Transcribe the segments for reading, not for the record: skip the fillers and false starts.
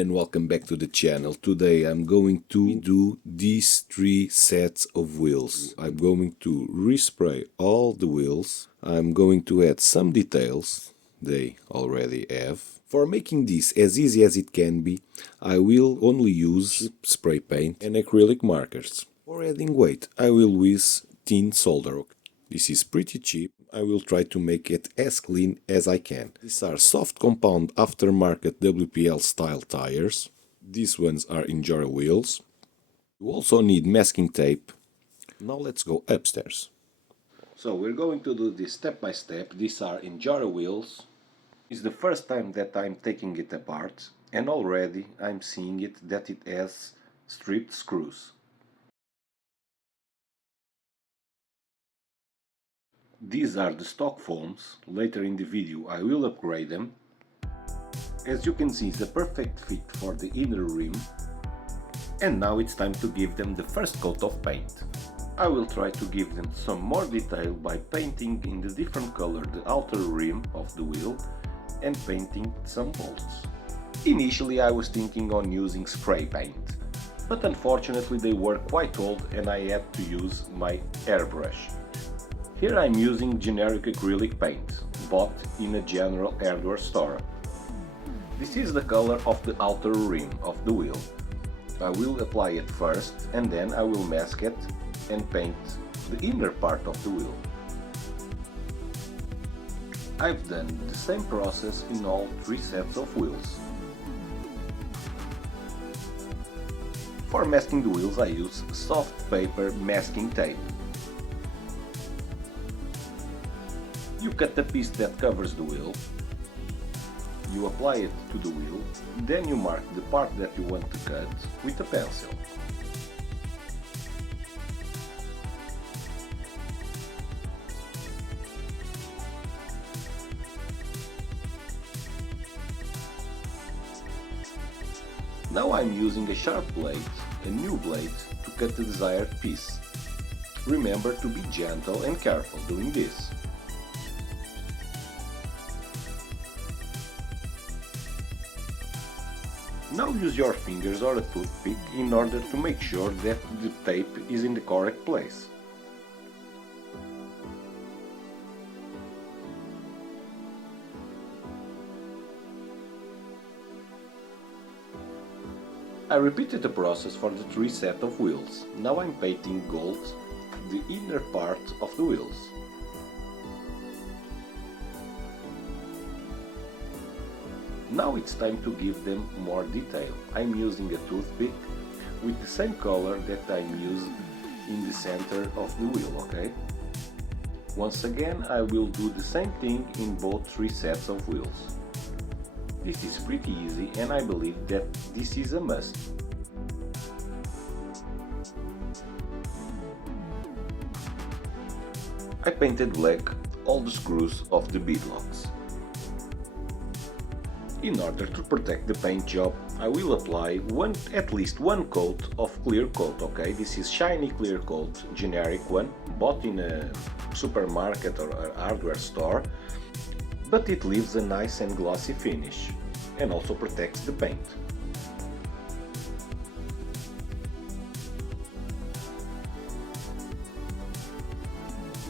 and welcome back to the channel. Today I'm going to do these 3 sets of wheels. I'm going to respray all the wheels. I'm going to add some details they already have. For making this as easy as it can be, I will only use spray paint and acrylic markers. For adding weight, I will use thin solder. This is pretty cheap. I will try to make it as clean as I can. These are soft compound aftermarket WPL style tires. These ones are Injora wheels. You also need masking tape. Now let's go upstairs. So we're going to do this step by step. These are Injora wheels. It's the first time that I'm taking it apart, and already I'm seeing it that it has stripped screws. These are the stock foams. Later in the video I will upgrade them. As you can see, it's a perfect fit for the inner rim. And now it's time to give them the first coat of paint. I will try to give them some more detail by painting in the different color the outer rim of the wheel and painting some bolts. Initially I was thinking on using spray paint, but unfortunately they were quite old and I had to use my airbrush. Here I'm using generic acrylic paint, bought in a general hardware store. This is the color of the outer rim of the wheel. I will apply it first and then I will mask it and paint the inner part of the wheel. I've done the same process in all 3 sets of wheels. For masking the wheels I use soft paper masking tape. You cut the piece that covers the wheel, you apply it to the wheel, then you mark the part that you want to cut with a pencil. Now I'm using a sharp blade, a new blade, to cut the desired piece. Remember to be gentle and careful doing this. Now use your fingers or a toothpick in order to make sure that the tape is in the correct place. I repeated the process for the 3 sets of wheels. Now I'm painting gold the inner part of the wheels. Now it's time to give them more detail. I'm using a toothpick with the same color that I'm using in the center of the wheel, okay? Once again I will do the same thing in both 3 sets of wheels. This is pretty easy and I believe that this is a must. I painted black all the screws of the bead locks. In order to protect the paint job, I will apply at least one coat of clear coat, okay? This is shiny clear coat, generic one, bought in a supermarket or a hardware store, but it leaves a nice and glossy finish and also protects the paint.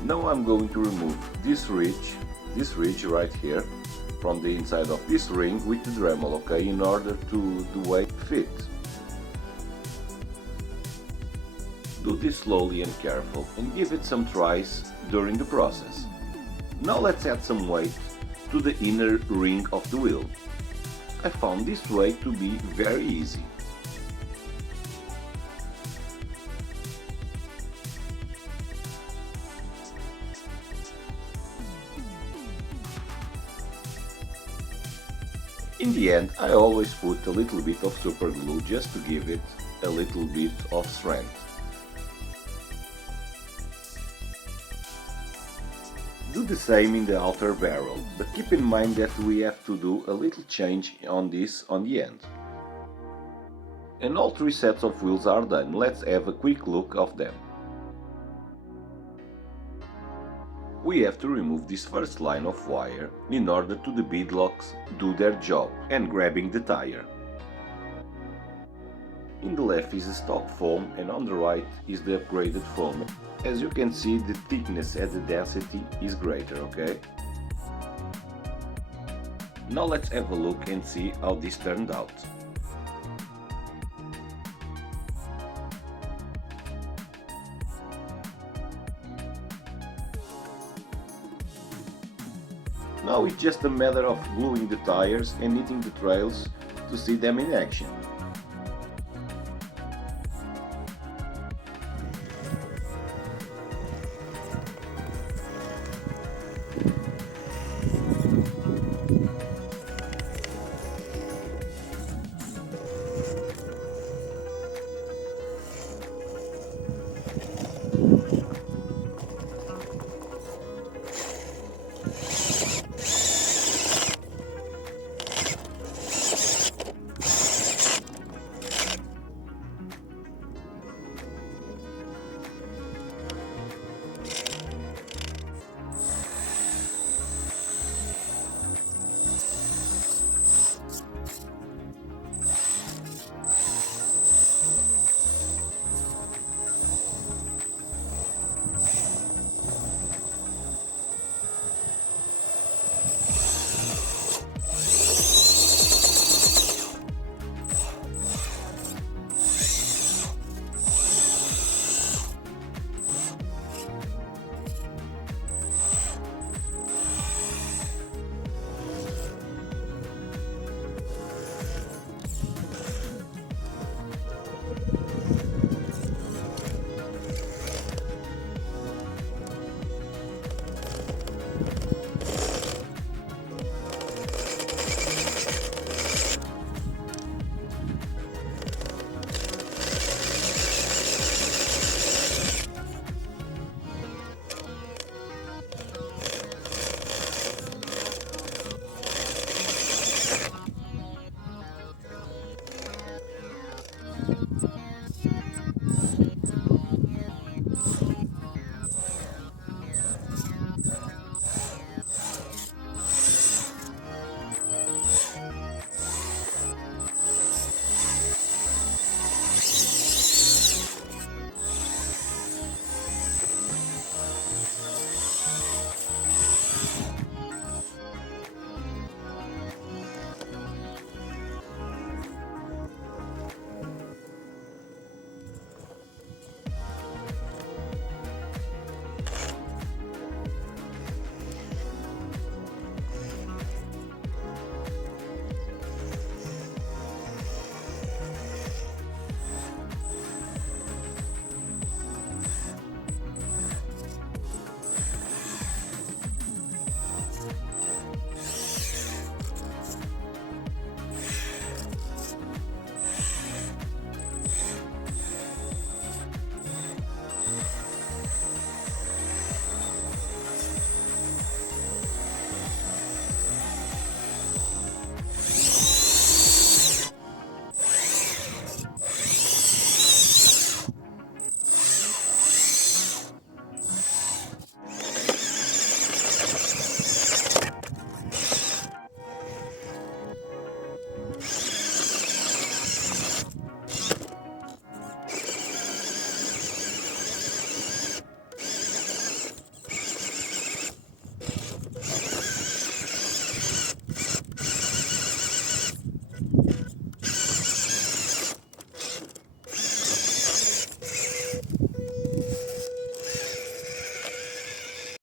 Now I'm going to remove this ridge right here from the inside of this ring with the Dremel, okay, in order to the way fit. Do this slowly and careful and give it some tries during the process. Now let's add some weight to the inner ring of the wheel. I found this way to be very easy. In the end, I always put a little bit of super glue just to give it a little bit of strength. Do the same in the outer barrel, but keep in mind that we have to do a little change on this on the end. And all 3 sets of wheels are done. Let's have a quick look of them. we have to remove this first line of wire in order to the bead locks do their job and grabbing the tire. In the left is the stock foam and on the right is the upgraded foam. As you can see, the thickness and the density is greater, okay? Now let's have a look and see how this turned out. Now it's just a matter of gluing the tires and knitting the trails to see them in action.